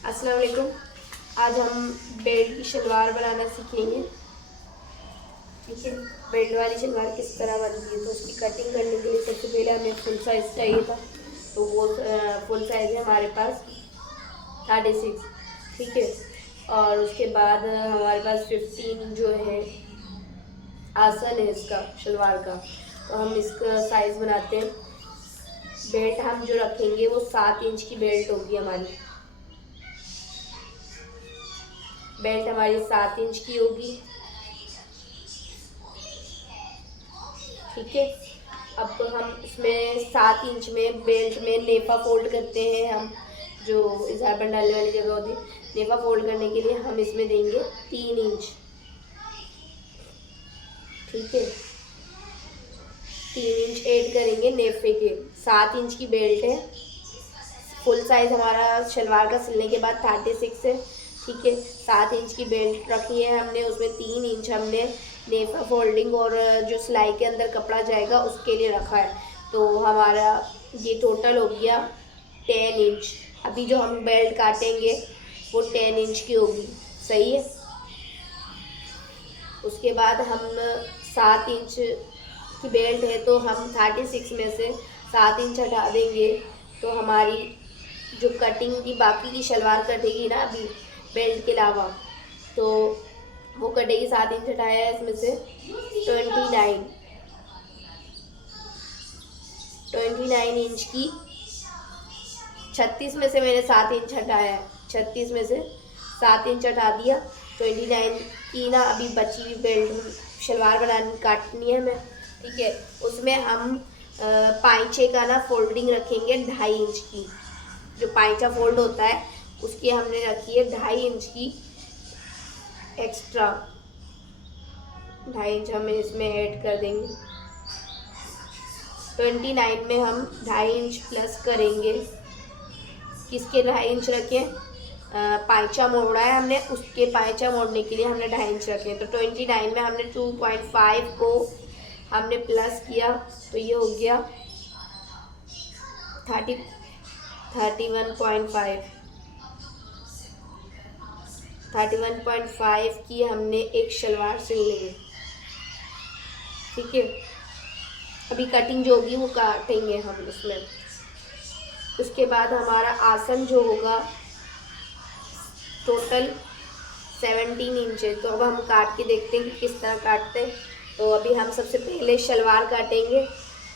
अस्सलाम वालेकुम। आज हम बेल्ट की शलवार बनाना सीखेंगे। ठीक है, बेल्ट वाली शलवार किस तरह बनती है तो उसकी कटिंग करने के लिए सबसे पहले हमें फुल साइज़ चाहिए था। तो वो फुल साइज़ है हमारे पास 36। ठीक है, और उसके बाद हमारे पास 15 जो है आसन है इसका शलवार का। तो हम इसका साइज़ बनाते हैं। बेल्ट हम जो रखेंगे वो 7 इंच की बेल्ट होगी हमारी। बेल्ट हमारी 7 इंच की होगी। ठीक है, अब हम इसमें 7 इंच में बेल्ट में नेफा फोल्ड करते हैं। हम जो इज़ार बन डालने वाली जगह होती है, नेफा फोल्ड करने के लिए हम इसमें देंगे 3 इंच। ठीक है, 3 इंच ऐड करेंगे नेफे के। 7 इंच की बेल्ट है, फुल साइज़ हमारा शलवार का सिलने के बाद 36 है। ठीक है, 7 इंच की बेल्ट रखी है हमने, उसमें 3 इंच हमने नेफा फोल्डिंग और जो सिलाई के अंदर कपड़ा जाएगा उसके लिए रखा है। तो हमारा ये टोटल हो गया 10 इंच। अभी जो हम बेल्ट काटेंगे वो 10 इंच की होगी। सही है, उसके बाद हम 7 इंच की बेल्ट है तो हम 36 में से 7 इंच हटा देंगे। तो हमारी जो कटिंग की बाकी की शलवार कटेगी ना अभी बेल्ट के अलावा, तो वो कटेगी। 7 इंच हटाया है इसमें से 29 इंच की। 36 में से मैंने 7 इंच हटाया है, 36 में से 7 इंच हटा दिया। 29 की ना अभी बची हुई बेल्ट शलवार बनानी काटनी है हमें। ठीक है, उसमें हम पाइचे का ना फोल्डिंग रखेंगे 2.5 इंच की। जो पाइचा फोल्ड होता है उसकी हमने रखी है 2.5 इंच की एक्स्ट्रा। 2.5 इंच हमें इसमें ऐड कर देंगे। 29 में हम 2.5 इंच प्लस करेंगे। किसके 2.5 इंच रखें? पाइचा मोड़ा है हमने, उसके पाइचा मोड़ने के लिए हमने 2.5 इंच रखे। तो 29 में हमने 2.5 को हमने प्लस किया तो ये हो गया 31.5 की हमने एक शलवार सिलनी है। ठीक है, अभी कटिंग जो होगी वो काटेंगे हम उसमें। उसके बाद हमारा आसन जो होगा टोटल 17 इंच है। तो अब हम काट के देखते हैं कि किस तरह काटते हैं। तो अभी हम सबसे पहले शलवार काटेंगे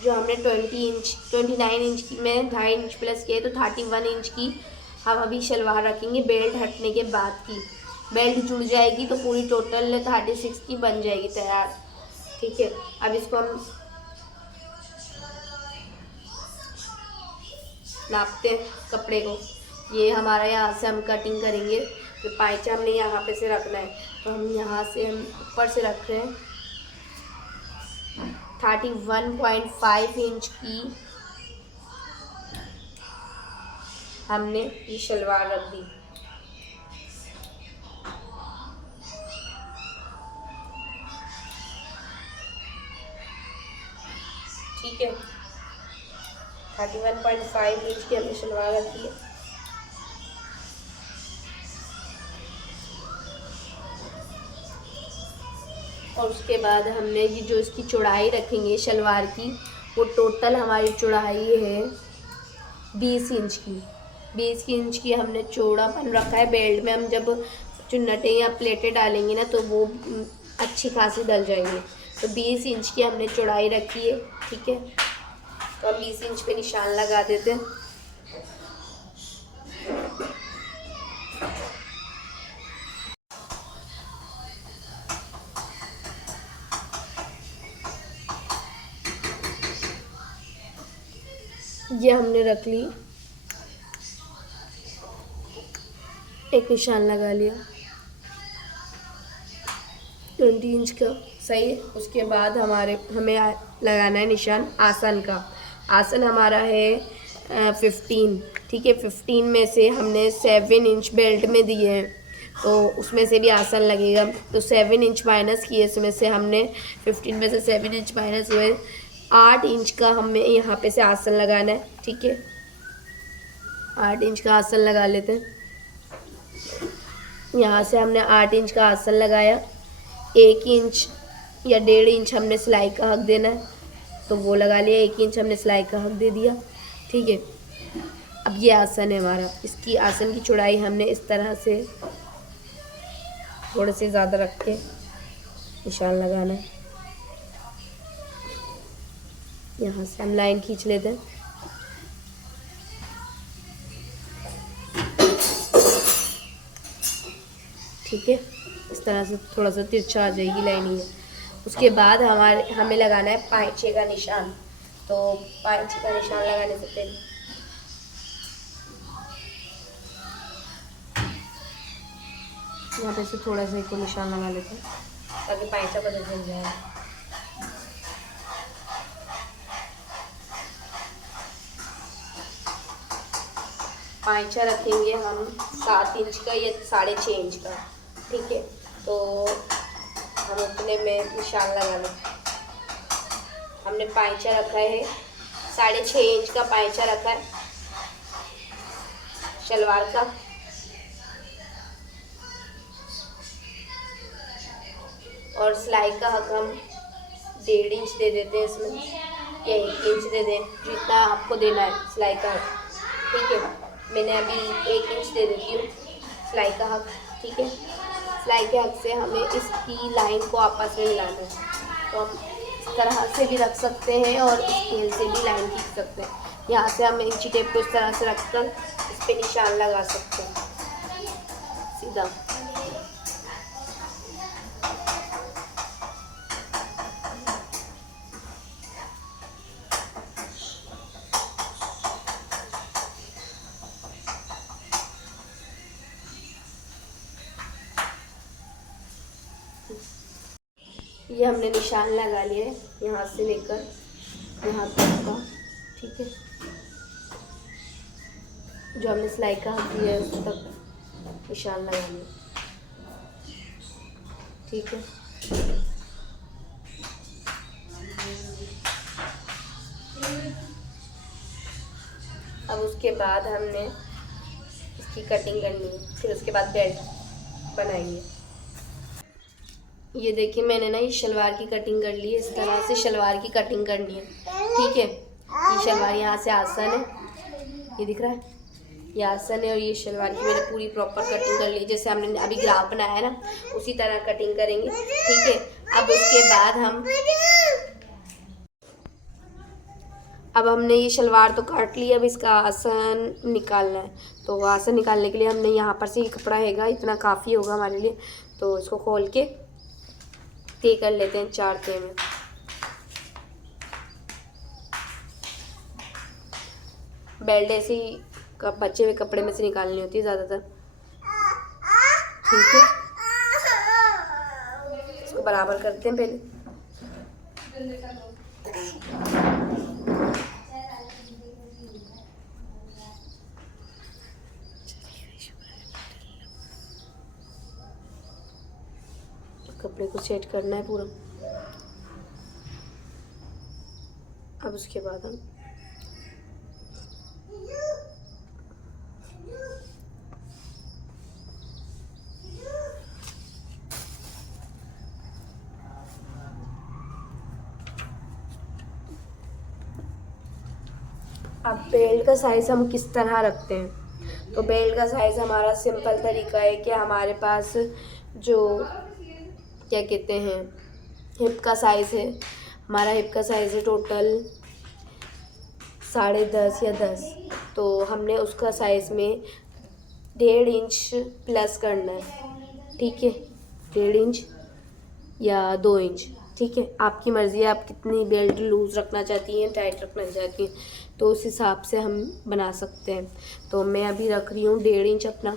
जो हमने 29 इंच की में 2.5 इंच प्लस किए तो 31 इंच की हम अभी शलवार रखेंगे। बेल्ट हटने के बाद की बेल्ट जुड़ जाएगी तो पूरी टोटल 36 की बन जाएगी तैयार। ठीक है, अब इसको हम नापते हैं कपड़े को। ये हमारा यहाँ से हम कटिंग करेंगे। तो पाइचा हमने यहाँ पे से रखना है, तो हम यहाँ से हम ऊपर से रख रहे हैं 31.5 इंच की हमने ये शलवार रख दी। ठीक है, 31.5 इंच की हमने शलवार रखी है। और उसके बाद हमने ये जो इसकी चौड़ाई रखेंगे शलवार की, वो टोटल हमारी चौड़ाई है 20 इंच की। 20 इंच की हमने चौड़ापन रखा है। बेल्ट में हम जब चुन्नटें या प्लेटें डालेंगे ना तो वो अच्छी खासी डल जाएंगी। तो 20 इंच की हमने चौड़ाई रखी है। ठीक है, तो हम 20 इंच पे निशान लगा देते हैं। ये हमने रख ली, एक निशान लगा लिया 20 इंच का। सही है, उसके बाद हमें लगाना है निशान आसन का। आसन हमारा है 15। ठीक है, 15 में से हमने 7 इंच बेल्ट में दिए हैं तो उसमें से भी आसन लगेगा। तो 7 इंच माइनस किए, इसमें से हमने 15 में से 7 इंच माइनस हुए 8 इंच का हमें यहाँ पे से आसन लगाना है। ठीक है, 8 इंच का आसन लगा लेते हैं। यहाँ से हमने 8 इंच का आसन लगाया, 1 इंच या 1.5 इंच हमने सिलाई का हक देना है, तो वो लगा लिया। 1 इंच हमने सिलाई का हक दे दिया, ठीक है। अब ये आसन है हमारा। इसकी आसन की चौड़ाई हमने इस तरह से थोड़े से ज़्यादा रख के निशान लगाना है। यहाँ से हम लाइन खींच लेते हैं। ठीक है, इस तरह से थोड़ा सा तिरछा आ जाएगी लाइन ये। उसके बाद हमें लगाना है पाइचे का निशान। तो पाइचे का निशान लगाने से पहले यहाँ पे से थोड़ा सा एक निशान लगा लेते हैं ताकि पाइचा पता चल जाए। पाइचा रखेंगे हम 7 इंच का या 6.5 इंच का, ठीक है। तो हम उतने में निशान लगा लें। हमने पाइचा रखा है 6.5 इंच का पाइचा रखा है शलवार का। और सिलाई का हक हम 1.5 इंच दे देते हैं इसमें, या 1 इंच दे दें, जितना आपको देना है सिलाई का हक, ठीक है। मैंने अभी 1 इंच दे देती हूँ सिलाई का हक, ठीक है। सिलाई के हक से हमें इसकी लाइन को आपस में मिलाना है। तो हम इस तरह से भी रख सकते हैं और स्केल से भी लाइन खींच सकते हैं। यहाँ से हम इंची टेप को इस तरह से रखकर इस पर निशान लगा सकते हैं सीधा। ये हमने निशान लगा लिया है यहाँ से लेकर यहाँ तक का, ठीक है। जो हमने सिलाई का हाथ दिया है उस तक निशान लगा लिया, ठीक है। अब उसके बाद हमने इसकी कटिंग करनी है, फिर उसके बाद बेल्ट बनाएंगे। ये देखिए मैंने ना ये शलवार की कटिंग कर ली है। इस तरह से शलवार की कटिंग करनी है, ठीक है। ये शलवार यहाँ से आसन है, ये दिख रहा है, ये आसन है। और ये शलवार की मैंने पूरी प्रॉपर कटिंग कर ली, जैसे हमने अभी ग्राफ बनाया है ना उसी तरह कटिंग करेंगे, ठीक है। अब हमने ये शलवार तो काट ली, अब इसका आसन निकालना है। तो आसन निकालने के लिए हमने यहाँ पर से ये कपड़ा हैगा, इतना काफ़ी होगा हमारे लिए। तो इसको खोल के तय कर लेते हैं 4 तय में। बेल्ट ऐसी बचे हुए कपड़े में से निकालनी होती है ज़्यादातर, ठीक है। इसको बराबर करते हैं पहले। कपड़े को सेट करना है पूरा। अब उसके बाद हम अब बेल्ट का साइज़ हम किस तरह रखते हैं। तो बेल्ट का साइज़ हमारा सिंपल तरीका है कि हमारे पास जो क्या कहते हैं हिप का साइज़ है, हमारा हिप का साइज़ है टोटल 10.5 या 10। तो हमने उसका साइज़ में 1.5 इंच प्लस करना है, ठीक है। 1.5 इंच या 2 इंच, ठीक है। आपकी मर्ज़ी है, आप कितनी बेल्ट लूज़ रखना चाहती हैं, टाइट रखना चाहती हैं, तो उस हिसाब से हम बना सकते हैं। तो मैं अभी रख रही हूँ 1.5 इंच अपना।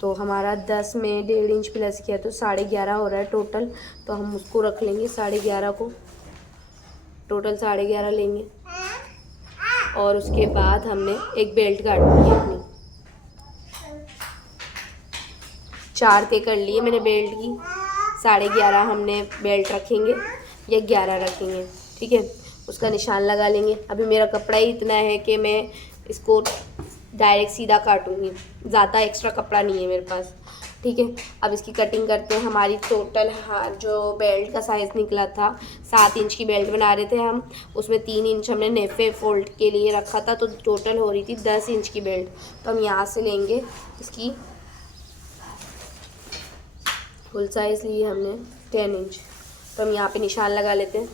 तो हमारा 10 में 1.5 इंच प्लस किया तो 11.5 हो रहा है टोटल। तो हम उसको रख लेंगे 11.5 को, टोटल 11.5 लेंगे। और उसके बाद हमने एक बेल्ट काटनी है अपनी। 4 तय कर लिए मैंने बेल्ट की। 11.5 हमने बेल्ट रखेंगे या 11 रखेंगे, ठीक है। उसका निशान लगा लेंगे। अभी मेरा कपड़ा ही इतना है कि मैं इसको डायरेक्ट सीधा काटूंगी, ज़्यादा एक्स्ट्रा कपड़ा नहीं है मेरे पास। ठीक है, अब इसकी कटिंग करते हैं। हमारी टोटल जो बेल्ट का साइज़ निकला था, 7 इंच की बेल्ट बना रहे थे हम, उसमें 3 इंच हमने नेफे फोल्ड के लिए रखा था, तो टोटल हो रही थी 10 इंच की बेल्ट। तो हम यहाँ से लेंगे इसकी फुल साइज़ ली हमने 10 इंच। तो हम यहाँ पे निशान लगा लेते हैं।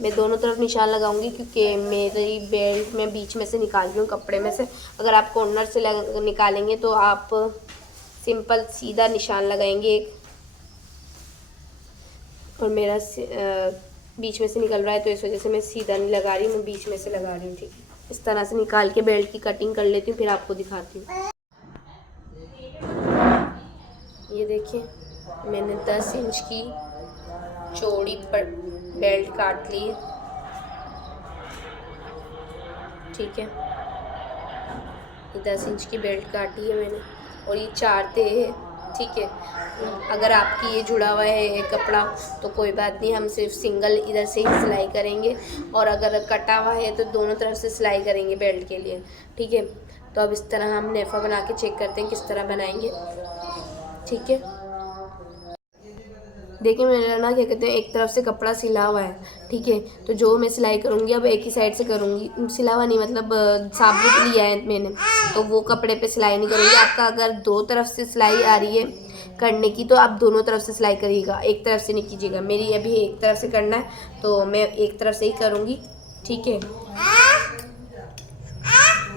मैं दोनों तरफ निशान लगाऊंगी क्योंकि मेरी बेल्ट मैं बीच में से निकाल रही हूँ कपड़े में से। अगर आप कॉर्नर से निकालेंगे तो आप सिंपल सीधा निशान लगाएंगे एक, और मेरा बीच में से निकल रहा है तो इस वजह से मैं सीधा नहीं लगा रही हूँ, मैं बीच में से लगा रही हूँ। ठीक है, इस तरह से निकाल के बेल्ट की कटिंग कर लेती हूँ, फिर आपको दिखाती हूँ। ये देखिए, मैंने 10 इंच की चौड़ी पर बेल्ट काट ली है। ठीक है, ये 10 इंच की बेल्ट काटी है मैंने, और ये 4 थे। ठीक है, अगर आपकी ये जुड़ा हुआ है कपड़ा तो कोई बात नहीं, हम सिर्फ सिंगल इधर से ही सिलाई करेंगे, और अगर कटा हुआ है तो दोनों तरफ से सिलाई करेंगे बेल्ट के लिए। ठीक है, तो अब इस तरह हम नेफा बना के चेक करते हैं किस तरह बनाएंगे। ठीक है, देखिए मेरा ना क्या कहते हैं, एक तरफ से कपड़ा सिला हुआ है। ठीक है, तो जो मैं सिलाई करूँगी अब एक ही साइड से करूँगी, सिला हुआ नहीं मतलब साबुत लिया है मैंने, तो वो कपड़े पे सिलाई नहीं करूँगी। आपका अगर 2 तरफ से सिलाई आ रही है करने की तो आप दोनों तरफ से सिलाई करिएगा, एक तरफ से नहीं कीजिएगा। मेरी अभी एक तरफ से करना है तो मैं एक तरफ से ही करूँगी। ठीक है,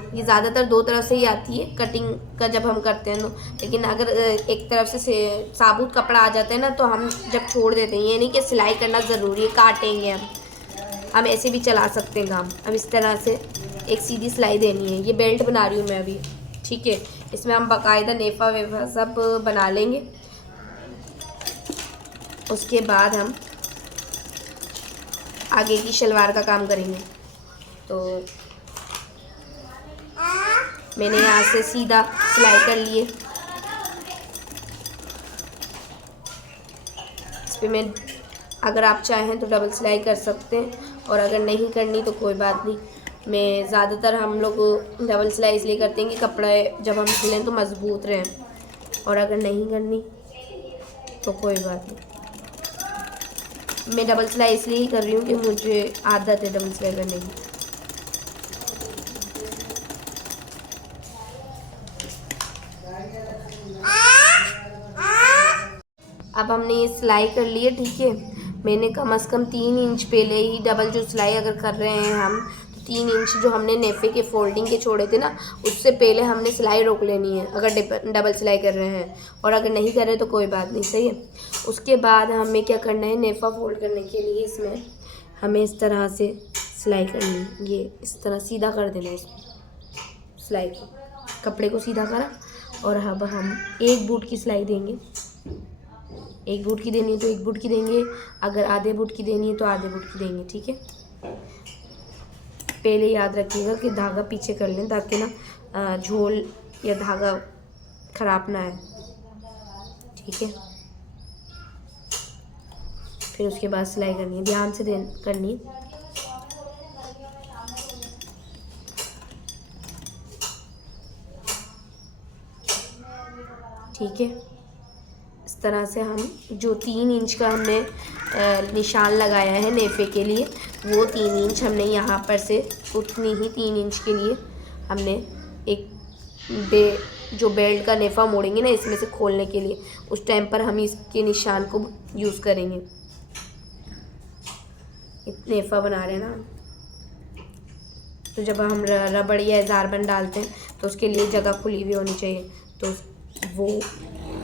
ये ज़्यादातर 2 तरफ से ही आती है कटिंग का जब हम करते हैं तो, लेकिन अगर एक तरफ से साबुत कपड़ा आ जाता है ना तो हम जब छोड़ देते हैं। ये नहीं कि सिलाई करना ज़रूरी है, काटेंगे हम ऐसे भी चला सकते हैं काम। अब इस तरह से एक सीधी सिलाई देनी है। ये बेल्ट बना रही हूँ मैं अभी। ठीक है, इसमें हम बाकायदा नेफा वेफा सब बना लेंगे। उसके बाद हम आगे की शलवार का काम करेंगे। तो मैंने यहाँ से सीधा सिलाई कर लिए, इस पर मैं अगर आप चाहें तो डबल सिलाई कर सकते हैं, और अगर नहीं करनी तो कोई बात नहीं। मैं ज़्यादातर हम लोग डबल सिलाई इसलिए करते हैं कि कपड़े जब हम सिलें तो मज़बूत रहें, और अगर नहीं करनी तो कोई बात नहीं। मैं डबल सिलाई इसलिए ही कर रही हूँ कि मुझे आदत है डबल सिलाई करने की। अब हमने ये सिलाई कर ली है। ठीक है, मैंने कम से कम 3 इंच पहले ही डबल जो सिलाई अगर कर रहे हैं हम, तो 3 इंच जो हमने नेफे के फोल्डिंग के छोड़े थे ना, उससे पहले हमने सिलाई रोक लेनी है अगर डबल सिलाई कर रहे हैं, और अगर नहीं कर रहे तो कोई बात नहीं। सही है, उसके बाद हमें क्या करना है, नेफा फोल्ड करने के लिए इसमें हमें इस तरह से सिलाई करनी है। ये इस तरह सीधा कर देना है इसमें सिलाई को, कपड़े को सीधा करा, और अब हम एक बूट की सिलाई देंगे। एक बूट की देनी है तो एक बूट की देंगे, अगर आधे बूट की देनी है तो आधे बूट की देंगे। ठीक है, पहले याद रखिएगा कि धागा पीछे कर लें ताकि ना झोल या धागा ख़राब ना आए। ठीक है, फिर उसके बाद सिलाई करनी है, ध्यान से करनी है। ठीक है, इस तरह से हम जो 3 इंच का हमने निशान लगाया है नेफे के लिए, वो 3 इंच हमने यहाँ पर से उतनी ही 3 इंच के लिए हमने एक जो बेल्ट का नेफा मोड़ेंगे ना इसमें से खोलने के लिए, उस टाइम पर हम इसके निशान को यूज़ करेंगे। नेफा बना रहे हैं ना, तो जब हम रबड़ या ज़ारबंद डालते हैं तो उसके लिए जगह खुली हुई होनी चाहिए, तो वो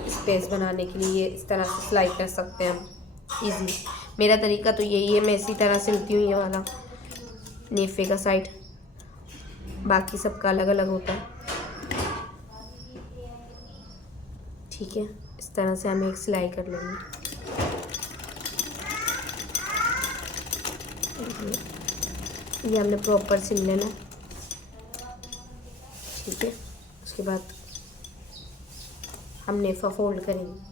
स्पेस बनाने के लिए इस तरह से सिलाई कर सकते हैं हम इजी। मेरा तरीका तो यही है, मैं इसी तरह सिलती हूँ ये वाला नेफे का साइड, बाकी सबका अलग अलग होता है। ठीक है, इस तरह से हम एक सिलाई कर लेंगे। ये हमने प्रॉपर सिल लेना। ठीक है, उसके बाद हम नेफा फोल्ड करेंगे।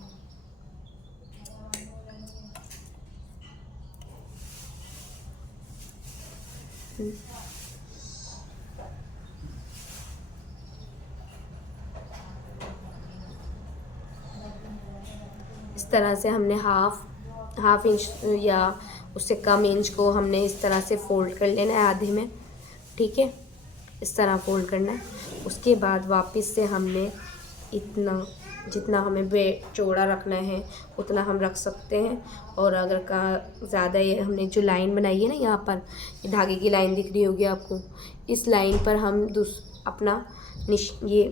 तरह से हमने हाफ इंच या उससे कम इंच को हमने इस तरह से फ़ोल्ड कर लेना है आधे में, ठीक है। इस तरह फ़ोल्ड करना है। उसके बाद वापस से हमने इतना जितना हमें चौड़ा रखना है उतना हम रख सकते हैं। और अगर का ज़्यादा ये हमने जो लाइन बनाई है ना, यहाँ पर ये धागे की लाइन दिख रही होगी आपको, इस लाइन पर हम अपना ये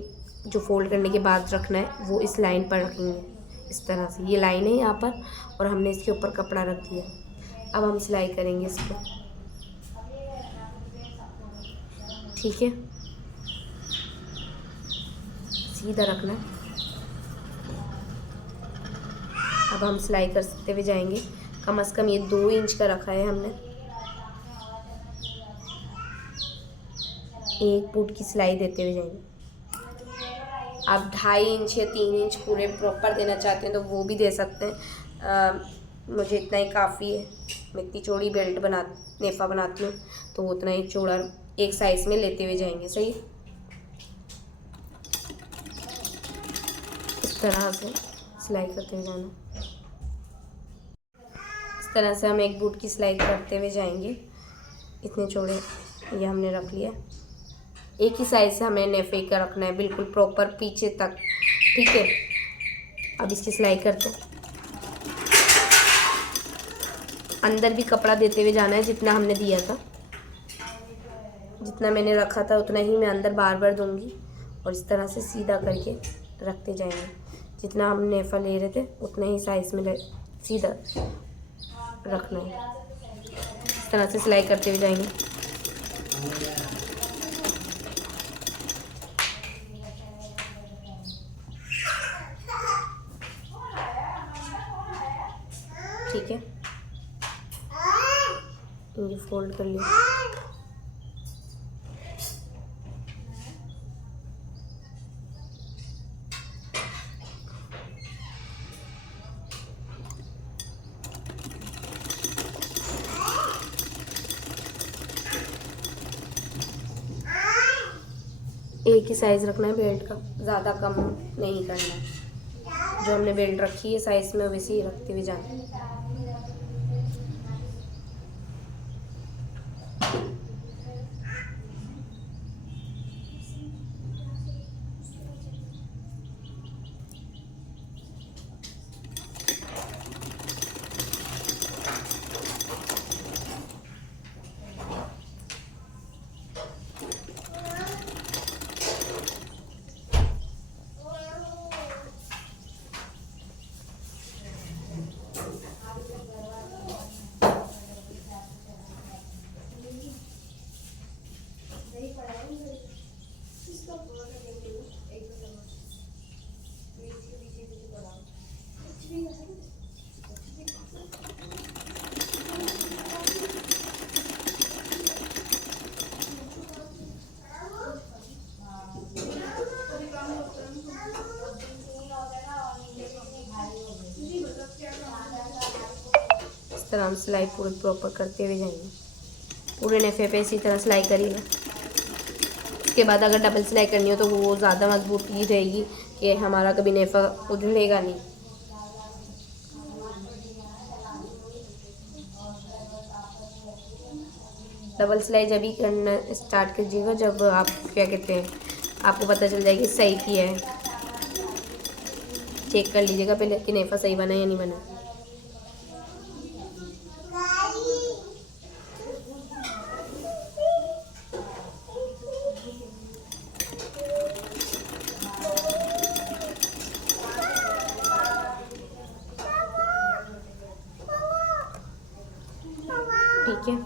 जो फ़ोल्ड करने के बाद रखना है वो इस लाइन पर रखेंगे। इस तरह से ये लाइन है यहाँ पर और हमने इसके ऊपर कपड़ा रख दिया। अब हम सिलाई करेंगे इसको, ठीक है। सीधा रखना है। अब हम सिलाई करते हुए जाएंगे। कम से कम ये 2 इंच का रखा है हमने। 1 फुट की सिलाई देते हुए जाएंगे। आप 2.5 इंच या 3 इंच पूरे प्रॉपर देना चाहते हैं तो वो भी दे सकते हैं। मुझे इतना ही काफ़ी है। मैं इतनी चौड़ी बेल्ट नेफा बनाती हूँ तो वो उतना ही चौड़ा एक साइज़ में लेते हुए जाएंगे। सही, इस तरह से सिलाई करते हुए जाना। इस तरह से हम 1 बूट की सिलाई करते हुए जाएंगे। इतने चौड़े ये हमने रख लिया। एक ही साइज़ से हमें नेफे का रखना है, बिल्कुल प्रॉपर पीछे तक, ठीक है। अब इसकी सिलाई करते हैं। अंदर भी कपड़ा देते हुए जाना है जितना हमने दिया था। जितना मैंने रखा था उतना ही मैं अंदर बार बार दूंगी और इस तरह से सीधा करके रखते जाएंगे। जितना हम नेफा ले रहे थे उतना ही साइज़ में सीधा रखना है। इस तरह से सिलाई करते हुए जाएंगे। ठीक है, ये फोल्ड कर लिया। एक ही साइज़ रखना है बेल्ट का, ज़्यादा कम नहीं करना है। जो हमने बेल्ट रखी है साइज़ में वैसे ही रखते हुए जाना है। इस तरह हम सिलाई पूरी प्रॉपर करते हुए जाएंगे। पूरे नेफे पे इसी तरह सिलाई करिएगा। उसके बाद अगर डबल सिलाई करनी हो तो वो ज़्यादा मजबूती रहेगी कि हमारा कभी नेफा उधड़ेगा नहीं। डबल सिलाई जब ही करना स्टार्ट कीजिएगा जब आप क्या कहते हैं, आपको पता चल जाएगी सही किया है। चेक कर लीजिएगा पहले कि नेफा सही बना या नहीं बना। ठीक है,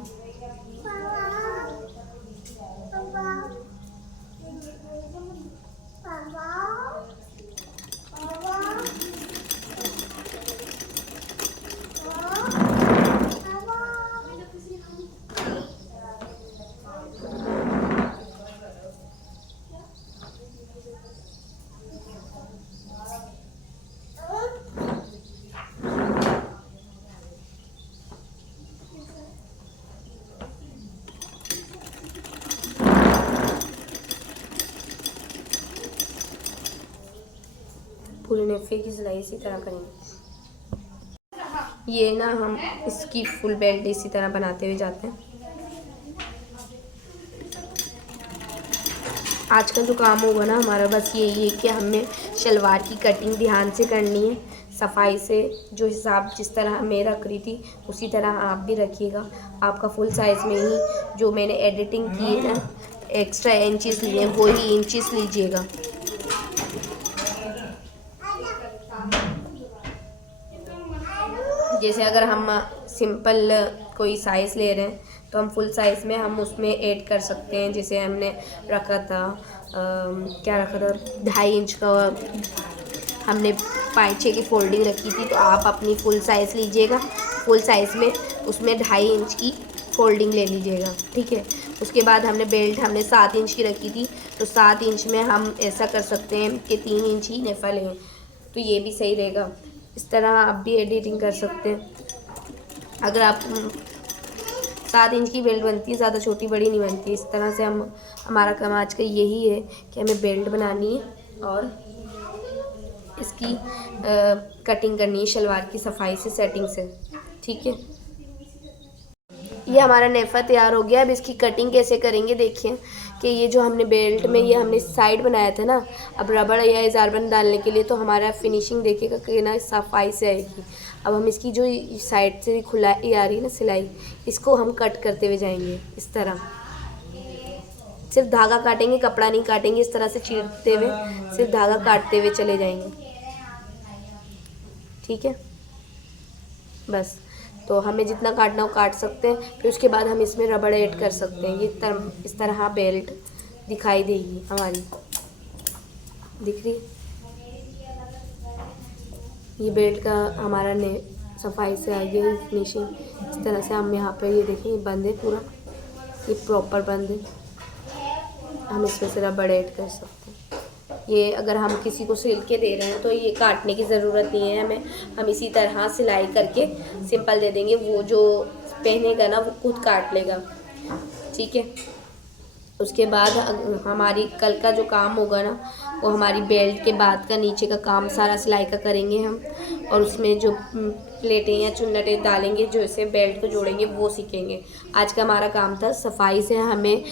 पूरे नेफे की सिलाई इसी तरह करेंगे। ये ना हम इसकी फुल बेल्ट इसी तरह बनाते हुए जाते हैं। आज का जो काम होगा ना हमारा बस यही है कि हमें शलवार की कटिंग ध्यान से करनी है, सफाई से। जो हिसाब जिस तरह मैं रख रही थी उसी तरह आप भी रखिएगा। आपका फुल साइज़ में ही जो मैंने एडिटिंग की है ना, एक्स्ट्रा इंचेस लिए हैं वही इंचेस लीजिएगा। जैसे अगर हम सिंपल कोई साइज़ ले रहे हैं तो हम फुल साइज़ में हम उसमें ऐड कर सकते हैं। जैसे हमने रखा था क्या रखा था 2.5 इंच का हमने पाइचे की फोल्डिंग रखी थी, तो आप अपनी फुल साइज़ लीजिएगा। फुल साइज़ में उसमें 2.5 इंच की फोल्डिंग ले लीजिएगा, ठीक है। उसके बाद हमने बेल्ट हमने 7 इंच की रखी थी, तो 7 इंच में हम ऐसा कर सकते हैं कि 3 इंच ही नेफा लें, तो ये भी सही रहेगा। इस तरह आप भी एडिटिंग कर सकते हैं। अगर आप 7 इंच की बेल्ट बनती है, ज़्यादा छोटी बड़ी नहीं बनती। इस तरह से हम हमारा काम आज का यही है कि हमें बेल्ट बनानी है और इसकी कटिंग करनी है शलवार की सफाई से, सेटिंग से, ठीक है। ये हमारा नेफा तैयार हो गया। अब इसकी कटिंग कैसे करेंगे देखिए कि ये जो हमने बेल्ट में ये हमने साइड बनाया था ना, अब रबड़ या इजारबंद डालने के लिए तो हमारा फिनिशिंग देखिएगा कि ना सफाई से आएगी। अब हम इसकी जो साइड से खुलाई आ रही है ना सिलाई, इसको हम कट करते हुए जाएंगे इस तरह। सिर्फ धागा काटेंगे, कपड़ा नहीं काटेंगे। इस तरह से चीरते हुए सिर्फ धागा काटते हुए चले जाएंगे, ठीक है। बस तो हमें जितना काटना हो काट सकते हैं। फिर उसके बाद हम इसमें रबड़ ऐड कर सकते हैं। ये इस तरह बेल्ट दिखाई देगी हमारी, दिख रही है। ये बेल्ट का हमारा ने सफाई से आई है फिनिशिंग। इस तरह से हम यहाँ पे ये देखें, ये बंद है पूरा, ये प्रॉपर बंद है। हम इसमें से रबड़ ऐड कर सकते हैं। ये अगर हम किसी को सिल के दे रहे हैं तो ये काटने की ज़रूरत नहीं है हमें। हम इसी तरह सिलाई करके सिंपल दे देंगे, वो जो पहनेगा ना वो खुद काट लेगा, ठीक है। उसके बाद हमारी कल का जो काम होगा ना, वो हमारी बेल्ट के बाद का नीचे का काम सारा सिलाई का करेंगे हम। और उसमें जो प्लेटें या चुन्नटें डालेंगे जो इसे बेल्ट को जोड़ेंगे वो सीखेंगे। आज का हमारा काम था सफाई से हमें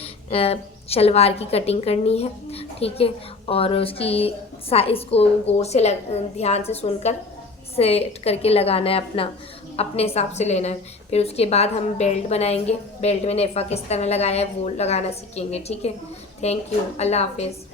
शलवार की कटिंग करनी है, ठीक है। और उसकी साइज़ को गौर से ध्यान से सुनकर सेट करके लगाना है, अपने हिसाब से लेना है। फिर उसके बाद हम बेल्ट बनाएंगे। बेल्ट में नेफा किस तरह लगाया है वो लगाना सीखेंगे, ठीक है। थैंक यू, अल्लाह हाफिज़।